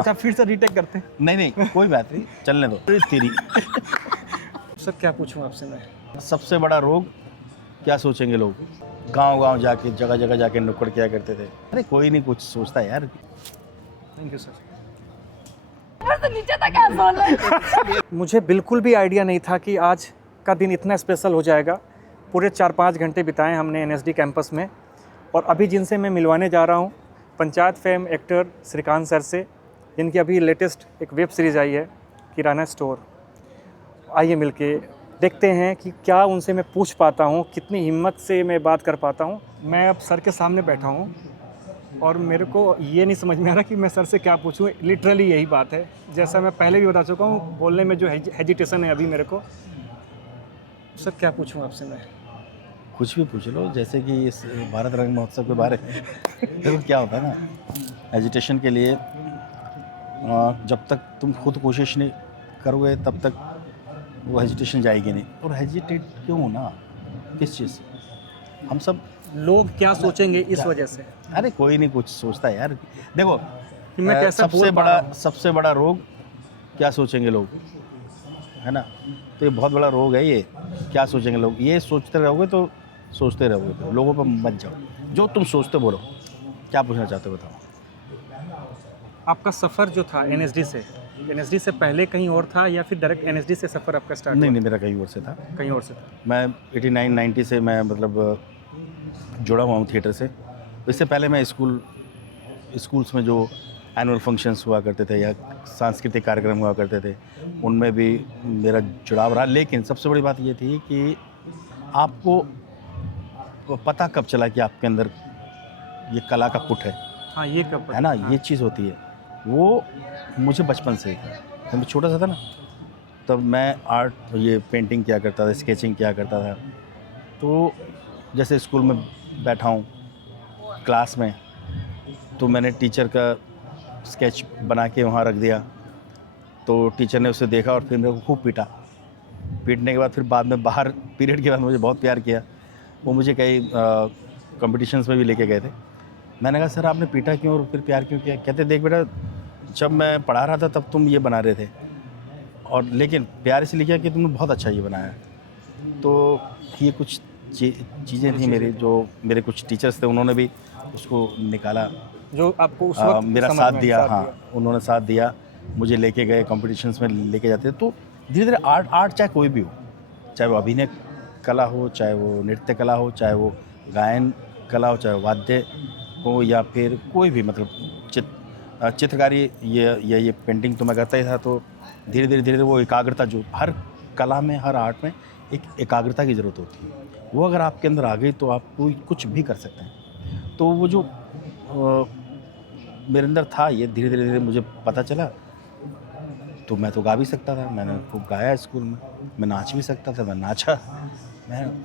अच्छा फिर से रीटेक करते हैं। नहीं नहीं कोई बात नहीं, चलने दो। तेरी सर क्या पूछूं आपसे मैं? सबसे बड़ा रोग क्या सोचेंगे लोग? गांव गांव जाके जगह जगह जाके नुक्कड़ किया करते थे। अरे कोई नहीं कुछ सोचता यार। Thank you sir. तो नीचे तक क्या बोल रहे हैं? मुझे बिल्कुल भी आइडिया नहीं था कि आज का दिन इतना स्पेशल हो जाएगा। पूरे 4-5 घंटे बिताए हमने एनएसडी कैंपस में, और अभी जिनसे मैं मिलवाने जा रहा हूँ Panchayat fame actor Shrikant sir से, जिनकी अभी लेटेस्ट एक वेब सीरीज़ आई है किराना स्टोर। आइए मिलके देखते हैं कि क्या उनसे मैं पूछ पाता हूँ, कितनी हिम्मत से मैं बात कर पाता हूँ। मैं अब सर के सामने बैठा हूँ और मेरे को ये नहीं समझ में आ रहा कि मैं सर से क्या पूछूं। लिटरली यही बात है, जैसा मैं पहले भी बता चुका हूँ, बोलने में जो हेजिटेशन है अभी मेरे को। सर क्या पूछूं आपसे मैं? कुछ भी पूछ लो, जैसे कि इस भारत रंग महोत्सव के बारे में। देखो क्या होता है ना, एजुटेशन के लिए जब तक तुम खुद कोशिश नहीं करोगे तब तक वो हेजिटेशन जाएगी नहीं। और हेजिटेट क्यों होना, किस चीज़ से? हम सब लोग क्या सोचेंगे इस वजह से अरे कोई नहीं कुछ सोचता है यार। देखो कि मैं कैसे सबसे बड़ा रोग क्या सोचेंगे लोग, है ना? तो ये बहुत बड़ा रोग है ये, क्या सोचेंगे लोग। ये सोचते रहोगे तो सोचते रहोगे, तो लोगों पर मत जाओ। जो तुम सोचते बोलो। क्या पूछना चाहते हो बताओ। आपका सफ़र जो था एनएसडी से पहले कहीं और था या फिर डायरेक्ट एनएसडी से सफ़र आपका स्टार्ट हुआ? नहीं मेरा कहीं और से था। कहीं और से था। मैं 89-90 से मैं मतलब जुड़ा हुआ हूँ थिएटर से। इससे पहले मैं स्कूल्स में जो एनुअल फंक्शंस हुआ करते थे या सांस्कृतिक कार्यक्रम हुआ करते थे, उनमें भी मेरा जुड़ाव रहा। लेकिन सबसे बड़ी बात ये थी कि आपको पता कब चला कि आपके अंदर ये कला का पुट है। हाँ ये कब है ना, ये चीज़ होती है। वो मुझे बचपन से, जब मैं छोटा सा था ना, तब मैं आर्ट ये पेंटिंग किया करता था, स्केचिंग किया करता था। तो जैसे स्कूल में बैठा हूँ क्लास में, तो मैंने टीचर का स्केच बना के वहाँ रख दिया। तो टीचर ने उसे देखा और फिर मेरे को खूब पीटने के बाद फिर बाद में बाहर पीरियड के बाद मुझे बहुत प्यार किया। वो मुझे कई कॉम्पिटिशन्स में भी लेके गए थे। मैंने कहा सर आपने पीटा क्यों और फिर प्यार क्यों किया? कहते देख बेटा, जब मैं पढ़ा रहा था तब तुम ये बना रहे थे, और लेकिन प्यार इसलिए किया कि तुमने बहुत अच्छा ये बनाया। तो ये कुछ चीज़ें थी मेरी, जो मेरे कुछ टीचर्स थे, उन्होंने भी उसको निकाला, जो आपको उस वक्त मेरा समझ साथ में दिया। हाँ उन्होंने साथ दिया, मुझे लेके गए कॉम्पिटिशन्स में लेके जाते। तो धीरे धीरे आर्ट चाहे कोई भी हो, चाहे वो अभिनय कला हो, चाहे वो नृत्य कला हो, चाहे वो गायन कला हो, चाहे वाद्य हो, या फिर कोई भी मतलब चित्रकारी, ये पेंटिंग तो मैं करता ही था। तो धीरे धीरे वो एकाग्रता, जो हर कला में, हर आर्ट में एक एकाग्रता की ज़रूरत होती है, वो अगर आपके अंदर आ गई तो आप कोई कुछ भी कर सकते हैं। तो वो जो मेरे अंदर था, ये धीरे धीरे मुझे पता चला। तो मैं तो गा भी सकता था, मैंने खूब गाया स्कूल में। मैं नाच भी सकता था, मैं नाचा।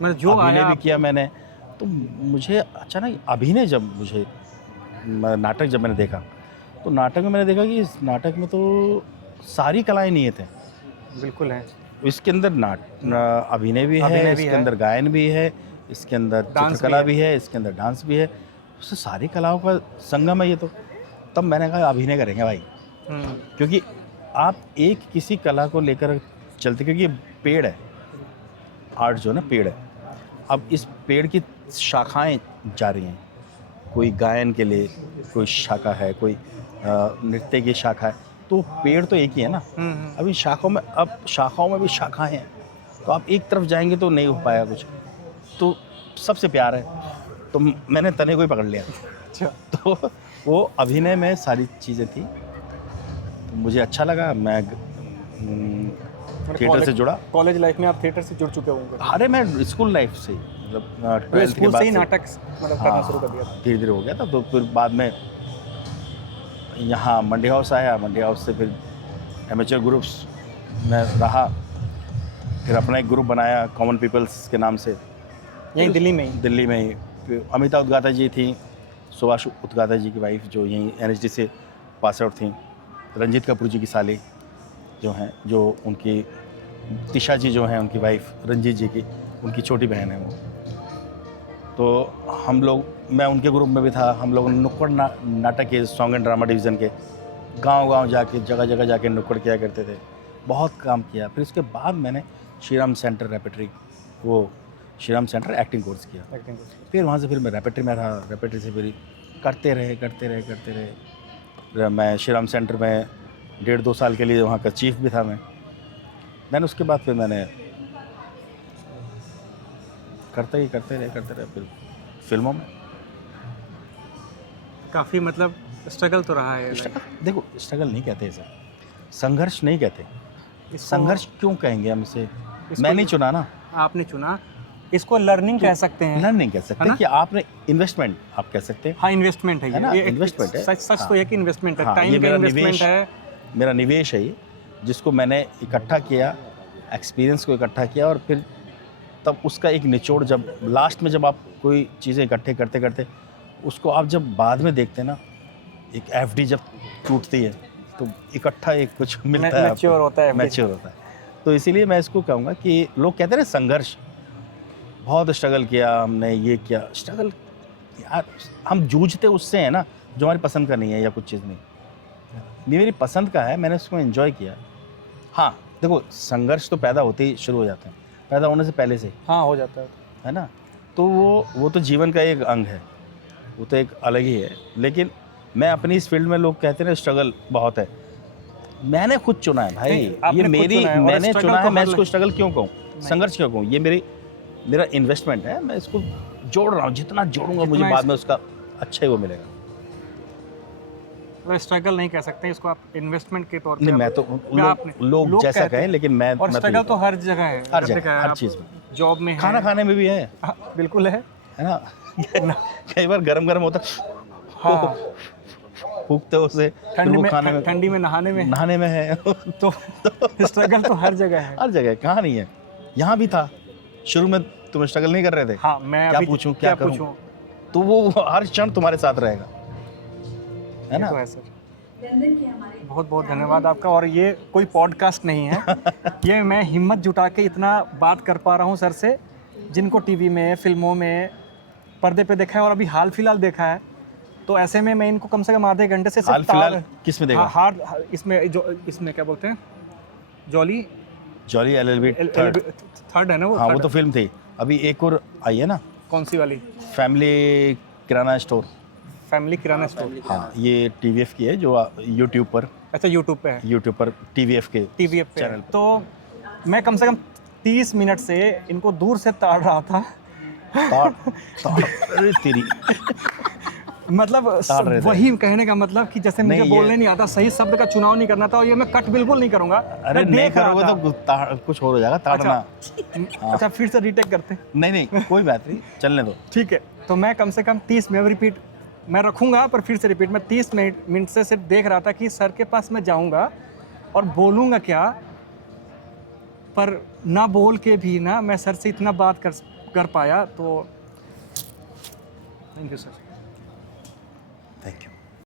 मैं जो अभिनय आया भी किया मैंने। तो मुझे अचानक अभिनय, जब मुझे नाटक जब मैंने देखा, तो नाटक में मैंने देखा कि इस नाटक में तो सारी कलाएं निहित हैं। बिल्कुल है। इसके अंदर अभिनय भी है, इसके अंदर गायन भी है, इसके अंदर चित्रकला भी है, इसके अंदर डांस भी है। उससे सारी कलाओं का संगम है ये तो। तब मैंने कहा अभिनय करेंगे भाई। क्योंकि आप एक किसी कला को लेकर चलते, क्योंकि ये पेड़ है, आर्ट जो है ना पेड़ है। अब इस पेड़ की शाखाएं जा रही हैं, कोई गायन के लिए कोई शाखा है, कोई नृत्य की शाखा है। तो पेड़ तो एक ही है ना। अभी शाखाओं में भी शाखाएं हैं। तो आप एक तरफ जाएंगे तो नहीं हो पाएगा कुछ। तो सबसे प्यार है, तो मैंने तने को ही पकड़ लिया। अच्छा। तो वो अभिनय में सारी चीज़ें थी, तो मुझे अच्छा लगा। मैं थिएटर से जुड़ा। कॉलेज लाइफ में आप थिएटर से जुड़ चुके होंगे? अरे मैं स्कूल लाइफ से, मतलब 12th के बाद से ही नाटक मतलब करना शुरू कर दिया था? धीरे धीरे हो गया था। तो फिर बाद में यहाँ मंडी हाउस आया, मंडी हाउस से फिर एमेचर ग्रुप्स में रहा, फिर अपना एक ग्रुप बनाया कॉमन पीपल्स के नाम से, यहीं दिल्ली में ही? फिर अमिता उद्गाता जी थी, सुभाष उद्गाता जी की वाइफ, जो यहीं एनएसडी से पास आउट थी। रंजीत कपूर जी की साली जो हैं, जो उनकी तिशा जी जो हैं, उनकी वाइफ रंजीत जी की, उनकी छोटी बहन है वो। तो हम लोग, मैं उनके ग्रुप में भी था। हम लोग नुक्कड़ नाटक के सॉन्ग एंड ड्रामा डिवीज़न के गांव-गांव जाके जगह-जगह जाके नुक्कड़ किया करते थे, बहुत काम किया। फिर उसके बाद मैंने श्रीराम सेंटर रेपेट्री, वो श्रीराम सेंटर एक्टिंग कोर्स किया। एक्टिंग फिर वहाँ से फिर मैं रेपेट्री में रहा, रेपेट्री से फिर करते रहे। फिर मैं श्रीराम सेंटर में 1.5-2 साल के लिए वहाँ का चीफ भी था मैं। देन उसके बाद फिर मैंने करते रहे फिर फिल्मों में। काफ़ी मतलब स्ट्रगल तो रहा है। देखो स्ट्रगल नहीं कहते इसे, संघर्ष नहीं कहते। संघर्ष क्यों कहेंगे हम इसे? मैं नहीं चुना ना, आपने चुना। इसको लर्निंग कह सकते हैं। लर्निंग कह सकते हैं कि आपने इन्वेस्टमेंट आप कह सकते हैं। हाँ, इन्वेस्टमेंट है ना, ये इन्वेस्टमेंट है। सच हाँ, तो है कि इन्वेस्टमेंट है, हाँ, टाइम ये का मेरा इन्वेस्टमेंट निवेश है। मेरा निवेश है ये, जिसको मैंने इकट्ठा किया, एक्सपीरियंस को इकट्ठा किया, और फिर तब उसका एक निचोड़, जब लास्ट में जब आप कोई चीज़ें इकट्ठे करते करते उसको आप जब बाद में देखते हैं ना, एक एफडी जब टूटती है तो इकट्ठा एक कुछ मिलता है, मैच्योर होता है, मैच्योर होता है। तो इसीलिए मैं इसको कहूँगा कि लोग कहते हैं ना संघर्ष, बहुत स्ट्रगल किया हमने, ये किया। स्ट्रगल यार, हम जूझते उससे हैं ना जो हमारी पसंद का नहीं है या कुछ चीज़ नहीं। ये मेरी पसंद का है, मैंने उसको एंजॉय किया। हाँ देखो, संघर्ष तो पैदा होते ही शुरू हो जाते हैं, पैदा होने से पहले से, हाँ हो जाता है ना। तो वो तो जीवन का एक अंग है, वो तो एक अलग ही है। लेकिन मैं अपनी इस फील्ड में, लोग कहते हैं ना स्ट्रगल बहुत है, मैंने खुद चुना है भाई। आपने ये खुद मैंने struggle चुना तो है। मैं हर इसको स्ट्रगल क्यों कहूँ, संघर्ष क्यों कहूँ? ये मेरा इन्वेस्टमेंट है, मैं इसको जोड़ रहा हूँ। जितना जोड़ूंगा मुझे बाद में उसका अच्छा ही वो मिलेगा। स्ट्रगल नहीं कह सकते इसको, आप इन्वेस्टमेंट के तौर पे। नहीं, मैं तो लोग जैसा कहते हैं। कहें, लेकिन मैं और स्ट्रगल तो हर जगह है, हर जगह, हर चीज़ में। जॉब में है, खाना खाने में भी है, हाँ, बिल्कुल है ना। कई बार गरम होता, हाँ, फूकते हो उसे, ठंडी में नहाने में है। तो स्ट्रगल तो हर जगह है। हर जगह, कहाँ नहीं है? यहाँ भी था। शुरू में तुम स्ट्रगल नहीं कर रहे थे? हाँ, मैं क्या अभी पूछूं, क्या करूं? पूछूं? तो वो हर क्षण तुम्हारे साथ रहेगा, है ना। तो है सर, बहुत बहुत धन्यवाद आपका। और ये कोई पॉडकास्ट नहीं है, ये मैं हिम्मत जुटा के इतना बात कर पा रहा हूँ सर से, जिनको टीवी में, फिल्मों में, पर्दे पे देखा है और अभी हाल फिलहाल देखा है। तो ऐसे में मैं इनको कम से कम आधे घंटे से हाल फिलहाल किस में देखा? इसमें क्या बोलते हैं, जॉली LLB थर्ड है ना वो? हाँ, वो तो फिल्म थी। अभी एक और आई है ना, कौन सी वाली? फैमिली किराना स्टोर। फैमिली किराना स्टोर, हाँ, ये TVF की है, जो यूट्यूब पर, अच्छा यूट्यूब पे है, यूट्यूब पर TVF के TVF पे चैनल। तो मैं कम से कम 30 मिनट से इनको दूर से ताड़ रहा था। अरे तेरी मतलब ताड़ रहे थे। वही कहने का मतलब कि जैसे मुझे नहीं, बोलने नहीं आता, सही शब्द का चुनाव नहीं करना था, और ये मैं कट बिल्कुल नहीं करूंगा। अरे मैं नहीं देख रहा करोगे था। तो कुछ और हो जाएगा, ताड़ना। अच्छा, फिर से रीटेक करते हैं। नहीं, कोई बात नहीं, चलने दो। ठीक है, तो मैं कम से कम 30 में रिपीट मैं रखूंगा, पर फिर से रिपीट। मैं 30 मिनट से सिर्फ देख रहा था कि सर के पास मैं जाऊंगा और बोलूंगा क्या, पर ना बोल के भी ना मैं सर से इतना बात कर पाया। तो थैंक यू सर।